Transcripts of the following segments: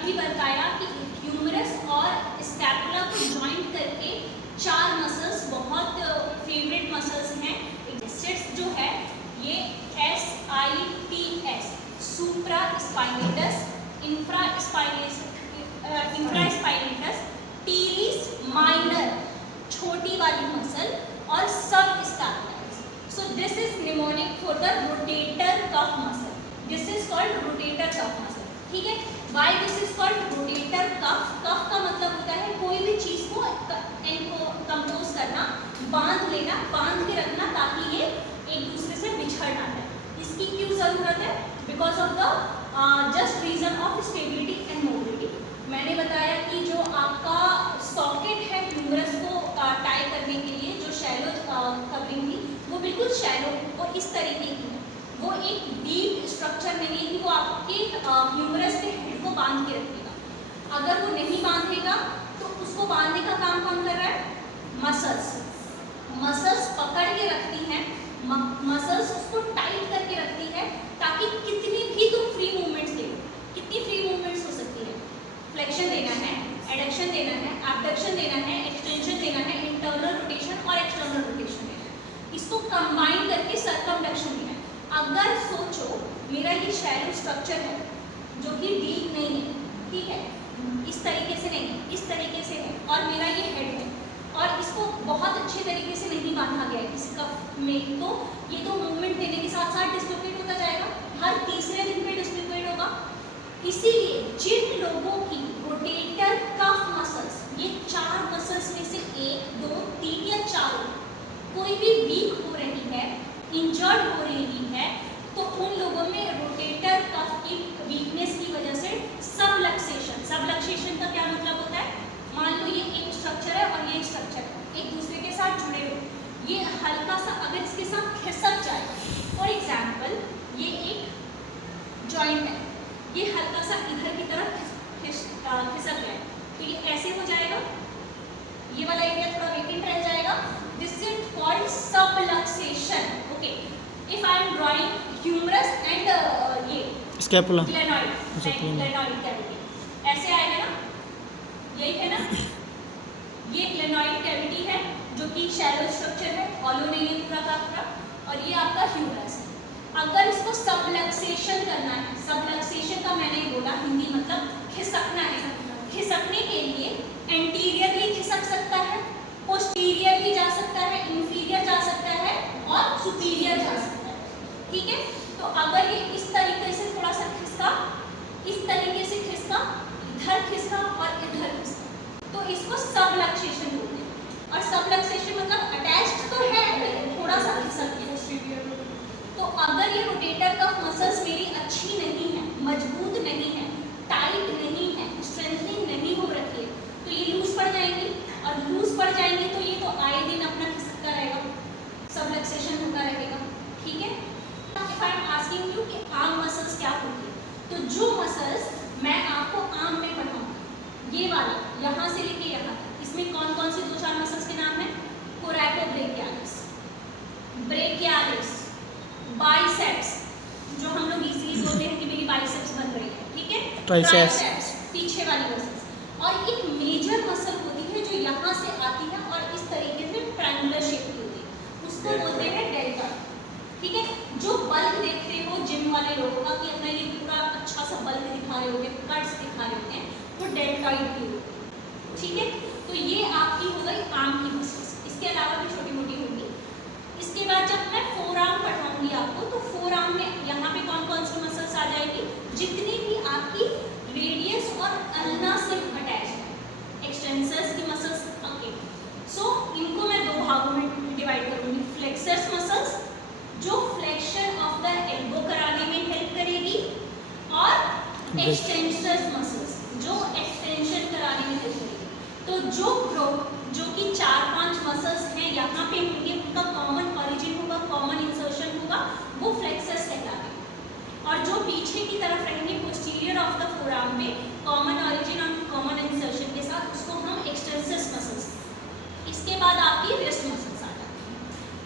अभी बताया कि ह्यूमरस और स्कैपुला को ज्वाइंट करके 4 मसल्स बहुत फेवरेट मसल्स हैं। सिट्स जो है ये SITS supraspinatus, infraspinatus, teres minor छोटी वाली मसल और subscapularis. So this is mnemonic for the rotator cuff muscle. This is called rotator cuff muscle. ठीक है, why this is called rotator cuff. Cuff का मतलब होता है कोई भी चीज को कंपोज करना, बांध लेना, बांध के रखना ताकि ये एक दूसरे से बिछड़ ना जाए। इसकी क्यों जरूरत है? Because of the just reason of stability and mobility. मैंने बताया कि जो आपका सॉकेट है ह्यूमरस को टाई करने के लिए, जो शैलो कवरिंग थी वो बिल्कुल शैलो और इस तरीके की है। वो एक डीप स्ट्रक्चर नहीं है कि वो आपके ह्यूमरस के हेड को बांध के रखेगा। अगर वो नहीं बांधेगा तो उसको बांधने का काम कौन कर रहा है? मसल्स। मसल्स पकड़ के रखती हैं, मसल्स उसको टाइट करके रखती है ताकि कितनी भी तुम फ्री मूवमेंट्स ले लो। कितनी फ्री मूवमेंट्स हो सकती है? फ्लेक्शन देना है, एडक्शन देना है, एबडक्शन देना है, एक्सटेंशन देना है, इंटरनल रोटेशन और एक्सटर्नल रोटेशन देना है। इसको कंबाइन करके सर्कमडक्शन देना है। अगर सोचो मेरा ये शैलो स्ट्रक्चर है जो कि डीप नहीं है, ठीक है, इस तरीके से नहीं, इस तरीके से है, और मेरा ये हेड है और इसको बहुत अच्छे तरीके से नहीं बांधा गया है इस कफ में, तो ये तो मूवमेंट देने के साथ साथ डिस्लोकेट होता जाएगा। हर तीसरे दिन पे डिस्लोकेट होगा। इसीलिए जिन लोगों की रोटेटर कफ मसल्स, ये 4 मसल्स में से 1, 2, 3 या 4 कोई भी वीक हो रही है, इंजर्ड हो रही है, तो उन लोगों में रोटेटर कफ की वीकनेस की वजह से सबलक्सेशन। सबलक्सेशन का क्या मतलब होता है? मान लो ये एक स्ट्रक्चर है और ये स्ट्रक्चर है, एक दूसरे के साथ जुड़े हो, ये हल्का सा अगर इसके साथ खिसक जाए, फॉर एग्जाम्पल ये एक जॉइंट है, ये हल्का सा इधर की तरफ खिसक जाए तो ये ऐसे हो जाएगा, ये वाला एरिया थोड़ा वेकेंट रह जाएगा। This is called subluxation. Okay, if I am drawing humerus and ये स्कैपुला, ग्लेनॉइड कैविटी, ऐसे आएगा ना, यही है ना, ये ग्लेनॉइड कैविटी है जो कि शैलो स्ट्रक्चर है, हॉलो नहीं है पूरा का पूरा, और ये आपका ह्यूमरस है। अगर इसको सबलक्सेशन करना है, सबलक्सेशन का मैंने बोला हिंदी मतलब खिसकना है। खिसकने के लिए एंटीरियरली खिसक सकता है, पोस्टीरियरली जा सकता है, इंफीरियर जा सकता है और सुपीरियर जा सकता है। ठीक है, तो अगर ये इस तरीके से थोड़ा सा खिसका, इस तरीके से खिसका, इधर खिसका और इधर खिसका, तो इसको सबलक्सेशन बोलते हैं। और सबलक्सेशन मतलब अटैच्ड तो है लेकिन थोड़ा सा खिसक गया। तो अगर ये रोटेटर कफ मसल्स मेरी अच्छी नहीं है, मजबूत नहीं है, टाइट नहीं है, स्ट्रेंथनिंग नहीं हो रखी है, तो ये लूज पड़ जाएंगी, और लूज पड़ जाएंगी तो ये तो आए दिन अपना खिसकता रहेगा, सबलक्सेशन होता रहेगा। ठीक है, if I am asking you कि आर्म मसल्स क्या होती है, तो जो मसल्स मैं आपको आर्म में पढ़ाऊंगी, ये वाला यहाँ से लेके यहाँ, इसमें कौन कौन से 2-4 मसल्स के नाम है? कोरैकोब्रेकियालिस, ब्रेकियालिस, बाइसेप्स, जो हम लोग इजीली बोलते हैं कि मेरी बाइसेप्स बन रही है, ठीक है, ट्राइसेप्स, पीछे वाली मसल्स, और एक मेजर मसल होती है जो यहाँ से आती है और इस तरीके से ट्रायंगुलर शेप की होती है, उसको बोलते हैं डेल्टॉइड। ठीक है, जो बल्क देखते हो जिम वाले लोगों का कि अपना ये पूरा अच्छा सा बल्क दिखा रहे होते हैं, कट्स दिखा रहे होते हैं, वो डेल्टॉइड की होती है। ठीक है, तो ये आपकी हो गई आर्म की मसल्स। इसके अलावा भी छोटी मोटी होगी। इसके बाद जब मैं फोरआर्म पढ़ाऊंगी आपको, तो फोरआर्म में यहाँ पे कौन कौन सी मसल्स आ जाएगी? जितनी भी आपकी रेडियस और अल्ना से अटैच है, एक्सटेंसर्स की मसल्स। ओके, सो इनको मैं 2 भागों में डिवाइड करूंगी। फ्लेक्सर्स मसल्स जो फ्लेक्शन ऑफ द एल्बो कराने में हेल्प करेगी, और एक्सटेंसर्स मसल्स जो एक्सटेंशन कराने में हेल्प करेगी। तो जो कि 4-5 मसल्स हैं यहाँ पे होंगे, उनका कॉमन ऑरिजिन होगा, कॉमन इंसर्शन होगा, वो फ्लेक्सर्स कहलाते हैं। और जो पीछे की तरफ रहेंगे पोस्टीरियर ऑफ द फोरआर्म पे, कॉमन ऑरिजिन और कॉमन इंसर्शन के साथ, उसको हम एक्सटेंसर्स मसल्स। इसके बाद आपकी रेस्ट मसल्स आ जाती हैं।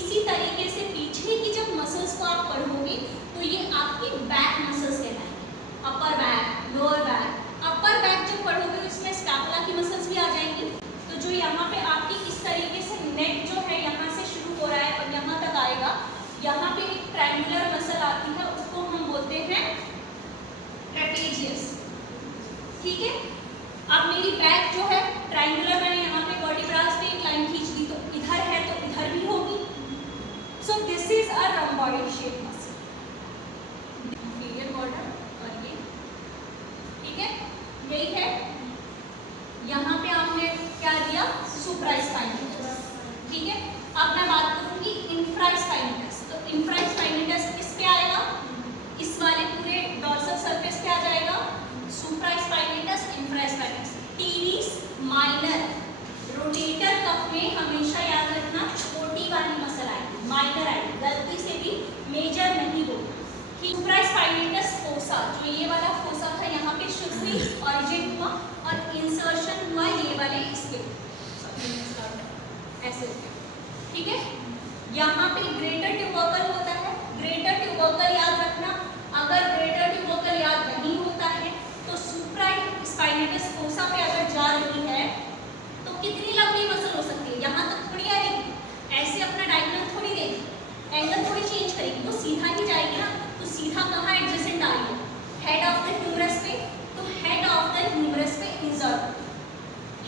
इसी तरीके से पीछे की जब मसल्स को आप पढ़ोगे तो ये आपकी बैक मसल्स कहलाएंगे। Upper back, lower back. Upper ठीक है। अब मेरी बैक जो है ट्राइंगुलर, मैंने यहाँ पे वर्टिब्रास पे एक लाइन खींच दी, तो इधर है तो इधर भी होगी। So this is a rhomboid shape muscle, inferior border और ये, ठीक है, यही है। यहाँ पे आपने क्या दिया, सुप्रास्पाइनस, ठीक है। अब मैं बात करूंगी इंफ्रास्पाइनस। तो इंफ्रास्पाइनस किस पे आएगा, इस वाले पूरे डॉर्सल सरफेस पे आ जाएगा। Supraspinatus, infraspinatus, teres minor, rotator cuff में हमेशा याद रखना छोटी वाली मसल आएगी, माइनर आएगी, गलती से भी मेजर नहीं बोलना। सुप्रास्पाइनस फोसा, जो ये वाला फोसा था यहाँ पे शुरू हुई, ऑरिजिन हुआ और इंसर्शन हुआ ये वाले इसके ऐसे, ठीक है। यहाँ पे ग्रेटर ट्यूबरकल होता है। ग्रेटर ट्यूबरकल याद रखना, अगर ग्रेटर ट्यूबरकल याद नहीं होता है तो सुप्रास्पाइनस फोसा पे अगर जा रही है तो कितनी लंबी मसल हो सकती है, यहाँ तक थोड़ी आएगी, ऐसे अपना डायगोनल थोड़ी देगी, एंगल थोड़ी चेंज करेगी, तो सीधा ही जाएगी ना। तो सीधा कहाँ एडजेसेंट आ रही है, हेड ऑफ द ह्यूमरस पे, तो हेड ऑफ द ह्यूमरस पे इंसर्ट,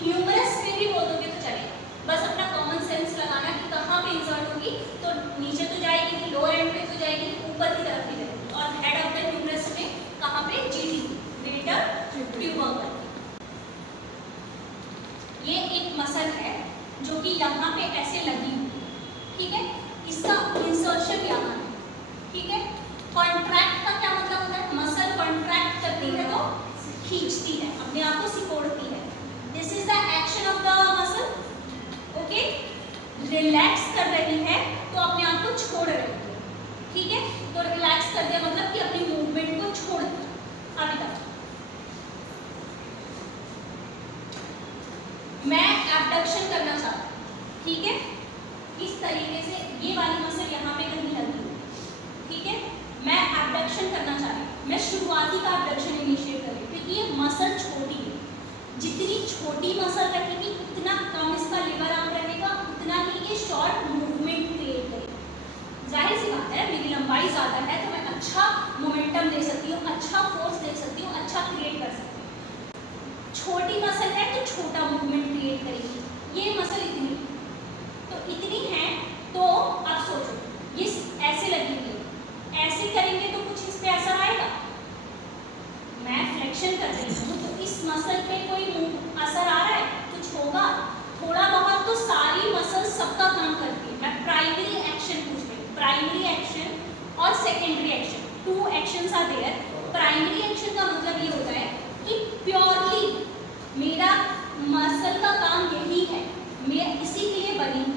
ह्यूमरस पे भी बोल दोगे तो चलेगा, बस अपना कॉमन सेंस लगाना कि कहाँ पे इंसर्ट होगी, तो नीचे तो जाएगी नहीं, लोअर एंड पे तो जाएगी, ऊपर की तरफ भी जाएगी, और हेड ऑफ द ह्यूमरस में कहाँ पे, जीटी, ग्रेटर ट्यूबरकल। ये एक मसल है जो कि यहाँ पे ऐसे लगी हुई, ठीक है, इसका इंसर्शन यहाँ है, ठीक है। कॉन्ट्रैक्ट का क्या मतलब होता है, मसल कॉन्ट्रैक्ट करती है तो खींचती है, अपने आप को सिकोड़ती है। This is the action of the muscle, okay. Relax कर रही है तो अपने आप को छोड़ रही है, ठीक है। तो रिलैक्स कर दिया मतलब कि अपनी मूवमेंट को छोड़ दिया। अभी तक मैं एब्डक्शन करना चाहता हूँ, ठीक है, इस तरीके से ये वाली मसल यहाँ पे कहीं लगी है, ठीक है। मैं एब्डक्शन करना चाह रही हूँ, मैं शुरुआती का एब्डक्शन इनिशिएट कर रही हूँ, क्योंकि ये मसल छोटी है, जितनी छोटी मसल रहेगी उतना कम इसका लिवर आर्म रहेगा, उतना ही ये शॉर्ट मूवमेंट क्रिएट करेगा। जाहिर सी बात है, मेरी लंबाई ज़्यादा है तो मैं अच्छा मोमेंटम दे सकती हूँ, अच्छा फोर्स दे सकती हूँ, अच्छा क्रिएट कर सकती हूँ। छोटी मसल है तो छोटा मूवमेंट क्रिएट करेगी, ये मसल इतनी, तो इतनी है, तो आप सोचो ये ऐसे लगेगी, ऐसे करेंगे तो कुछ इस पे असर आएगा। मैं फ्लेक्शन कर रही हूँ तो इस मसल पे कोई असर आ रहा है, कुछ होगा थोड़ा बहुत, तो सारी मसल सबका काम करती है। मैं प्राइमरी एक्शन पूछ रही हूँ, प्राइमरी एक्शन और secondary action, 2 actions are there. Primary action का मतलब ये होता है कि प्योरली मेरा मसल का काम यही है, मैं इसी के लिए बनी हूँ,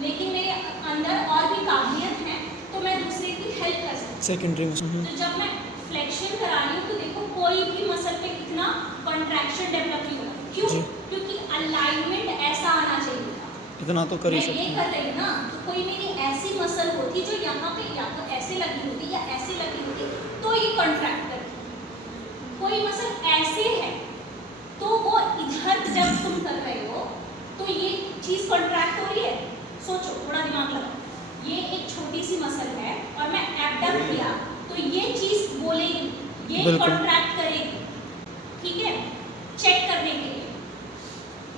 लेकिन मेरे अंदर और भी काबिलियत है तो मैं दूसरे की हेल्प कर सकती हूँ। Secondary muscle. तो जब मैं फ्लेक्शन करा रही हूँ तो देखो कोई भी मसल पे इतना कॉन्ट्रैक्शन डेवलप नहीं होगा, क्यों? क्योंकि अलाइनमेंट ऐसा आना चाहिए था, इतना तो कर ही मैं सकते ये हैं। कर रही हूँ ना, तो कोई मेरी ऐसी मसल होती जो यहाँ पे या तो ऐसे लगी होती या ऐसे लगी होती तो ये कॉन्ट्रैक्ट करती। कोई मसल ऐसे है तो वो इधर जब तुम कर रहे हो तो ये चीज़ कॉन्ट्रैक्ट हो रही है। सोचो, थोड़ा दिमाग लगाओ, ये एक छोटी सी मसल है और मैं एब्डक्ट किया तो ये चीज़ बोलेगी, ये कॉन्ट्रैक्ट करेगी, ठीक है, चेक करने के लिए।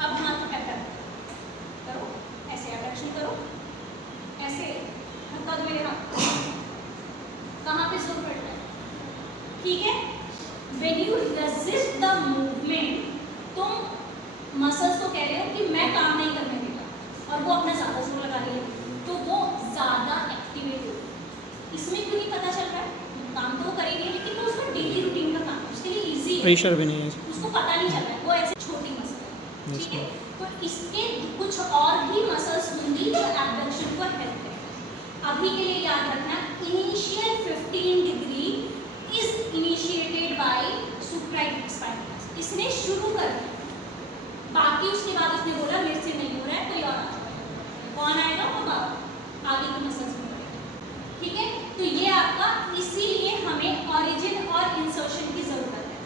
अब हाथ पकड़ करो, ऐसे एब्डक्शन करो, ऐसे धक्का दो मेरे हाथ, कहाँ पे जोर पड़ रहा है, ठीक है। When you resist the movement, तुम मसल्स को कह रहे हो कि मैं काम नहीं करने देगा और वो अपना ज़्यादा जोर लगा रही है तो वो ज़्यादा एक्टिवेट होगी। इसमें क्यों नहीं पता चल रहा है, काम तो करेगी लेकिन वो उसका डेली रूटीन का काम है, उसके लिए ईजी है, प्रेशर भी नहीं है, उसको पता नहीं चल रहा है, वो ऐसे छोटी मसल है, ठीक है। तो इसके कुछ और भी मसल्स होंगी जो एब्डक्शन को हेल्प करेंगे। अभी के लिए याद रखना, initial 15 degree is initiated by supraspinatus, इसने शुरू कर दिया, बाकी उसके बाद उसने बोला मेरे से नहीं हो रहा है, कोई और आ जाएगा, कौन आएगा वो आगे की मसल्स में बढ़ेगा, ठीक है। तो ये आपका, इसीलिए हमें ऑरिजिन और इंसर्शन की जरूरत है।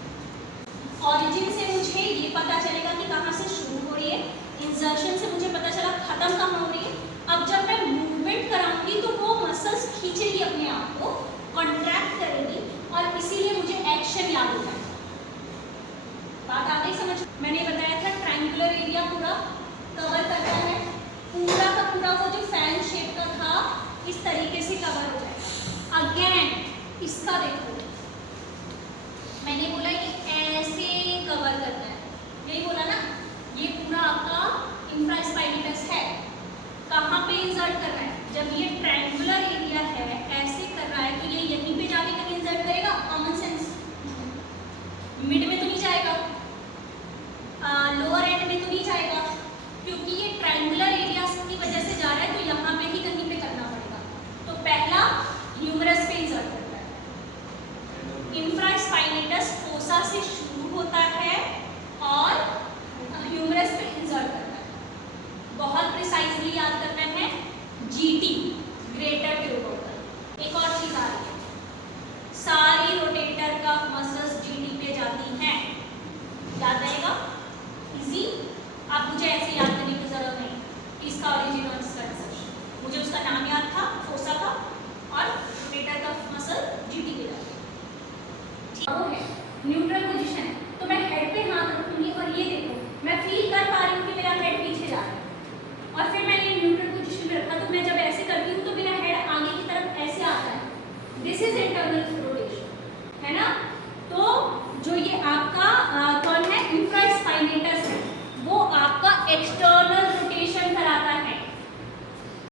ऑरिजिन से मुझे ये पता चलेगा कि कहाँ से शुरू हो रही है, इंसर्शन से मुझे पता चला खत्म कहाँ हो रही है। अब जब मैं मूवमेंट कराऊंगी तो वो मसल्स खींचेगी अपने आप को, कॉन्ट्रैक्ट करेगी और इसीलिए मुझे एक्शन याद हो जाएगा। बात बात ही समझ, मैंने बताया था ट्रायंगुलर एरिया पूरा कवर करता है, पूरा का पूरा वो जो फैन शेप का था इस तरीके से कवर हो जाएगा। अगेन इसका देखो